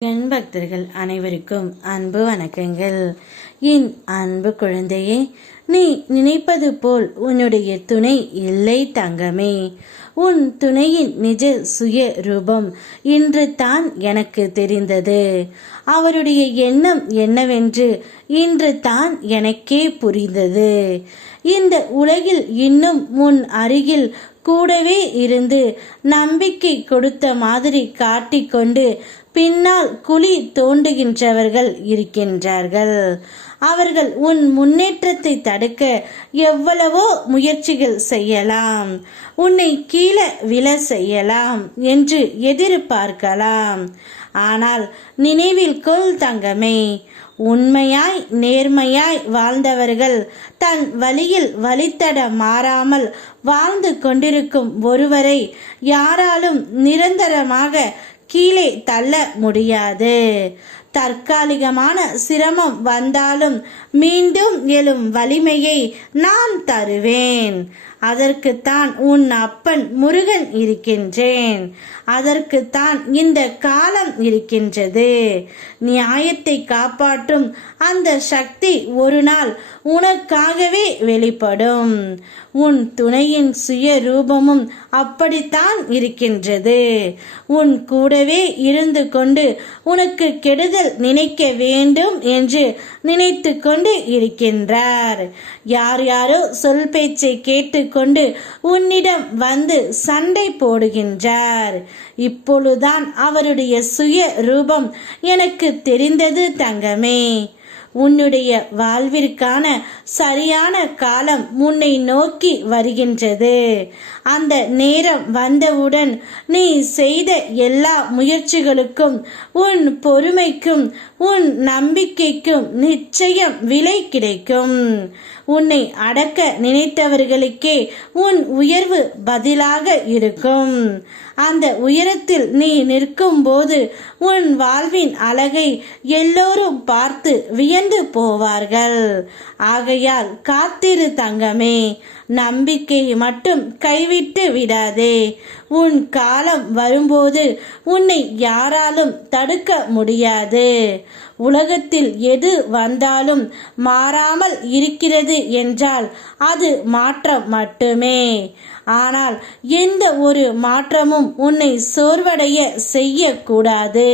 என் பக்தர்கள் அனைவருக்கும் அன்பு வணக்கங்கள். என் அன்பு குழந்தையே நீ நினைப்பது போல் உன்னுடைய துணை இல்லை தங்கமே. உன் துணையின் நிஜ சுய ரூபம் இன்று தான் எனக்கு தெரிந்தது. அவருடைய எண்ணம் என்னவென்று இன்று தான் எனக்கே புரிந்தது. இந்த உலகில் இன்னும் உன் அருகில் கூடவே இருந்து நம்பிக்கை கொடுத்த மாதிரி காட்டிக்கொண்டு பின்னால் குழி தோண்டுகின்றவர்கள் இருக்கின்றார்கள். அவர்கள் உன் முன்னேற்றத்தை தடுக்க எவ்வளவோ முயற்சிகள் செய்யலாம். உன்னை கீழே விழ செய்யலாம் என்று எதிர்பார்க்கலாம். ஆனால் நினைவில் கொள் தங்கமே உண்மையாய் நேர்மையாய் வாழ்ந்தவர்கள் தன் வழியில் வழித்தட மாறாமல் வாழ்ந்து கொண்டிருக்கும் ஒருவரை யாராலும் நிரந்தரமாக கீழே தள்ள முடியாது. தற்காலிகமான சிரமம் வந்தாலும் மீண்டும் எழும் வலிமையை நான் தருவேன். அதற்குத்தான் உன் அப்பன் முருகன் இருக்கின்றேன். அதற்குத்தான் இந்த காலம் இருக்கின்றது. நியாயத்தை காப்பாற்றும் அந்த சக்தி ஒரு நாள் உனக்காகவே வெளிப்படும். உன் துணையின் சுய ரூபமும் அப்படித்தான் இருக்கின்றது. உன் கூடவே இருந்து கொண்டு உனக்கு கெடுதல் நினைக்க வேண்டும் என்று நினைத்து கொண்டு இருக்கின்றார். யார் யாரோ சொல் பேச்சை கேட்டுக்கொண்டு உன்னிடம் வந்து சண்டை போடுகின்றார். இப்பொழுதுதான் அவருடைய சுய ரூபம் எனக்கு தெரிந்தது தங்கமே. உன்னுடைய வாழ்விற்கான சரியான காலம் உன்னை நோக்கி வருகின்றது. அந்த நேரம் வந்தவுடன் நீ செய்த எல்லா முயற்சிகளுக்கும் உன் பொறுமைக்கும் உன் நம்பிக்கைக்கும் நிச்சயம் விலை கிடைக்கும். உன்னை அடக்க நினைத்தவர்களுக்கே உன் உயர்வு பதிலாக இருக்கும். அந்த உயரத்தில் நீ நிற்கும் போது உன் வாழ்வின் அழகை எல்லோரும் பார்த்து விய வியந்து போவார்கள். ஆகையால் காத்திரு தங்கமே நம்பிக்கையை மட்டும் கைவிட்டு விடாதே. உன் காலம் வரும்போது உன்னை யாராலும் தடுக்க முடியாது. உலகத்தில் எது வந்தாலும் மாறாமல் இருக்கிறது என்றால் அது மாற்றம் மட்டுமே. ஆனால் எந்த ஒரு மாற்றமும் உன்னை சோர்வடைய செய்யக்கூடாது.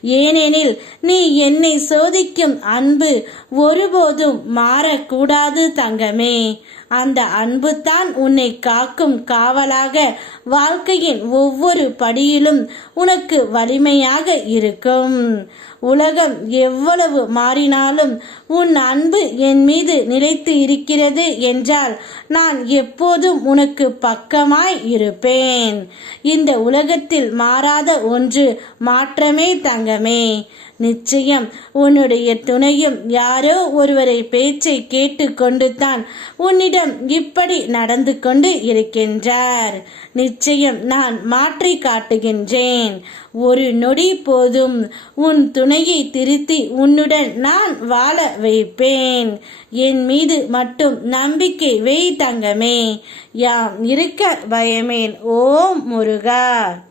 ஏனெனில் நீ என்னை சோதிக்கும் அன்பு ஒருபோதும் மாறக்கூடாது தங்கமே. அந்த அன்பு தான் உன்னை காக்கும் காவலாக வாழ்க்கையின் ஒவ்வொரு படியிலும் உனக்கு வலிமையாக இருக்கும். உலகம் எவ்வளவு மாறினாலும் உன் அன்பு என் மீது நிலைத்து இருக்கிறது என்றால் நான் எப்போதும் உனக்கு பக்கமாய் இருப்பேன். இந்த உலகத்தில் மாறாத ஒன்று மாற்றமே தங்கமே. நிச்சயம் உன்னுடைய துணையும் யாரோ ஒருவரை பேச்சை கேட்டுக்கொண்டு தான் உன்னிடம் இப் இப்படி நடந்து கொண்டு இருக்கின்றார். நிச்சயம் நான் மாற்றி காட்டுகின்றேன். ஒரு நொடி போதும். உன் துணையை திருத்தி உன்னுடன் நான் வாழ வைப்பேன். என் மீது மட்டும் நம்பிக்கை வை தங்கமே. யாம் இருக்க பயமேன் ஓம் முருகா!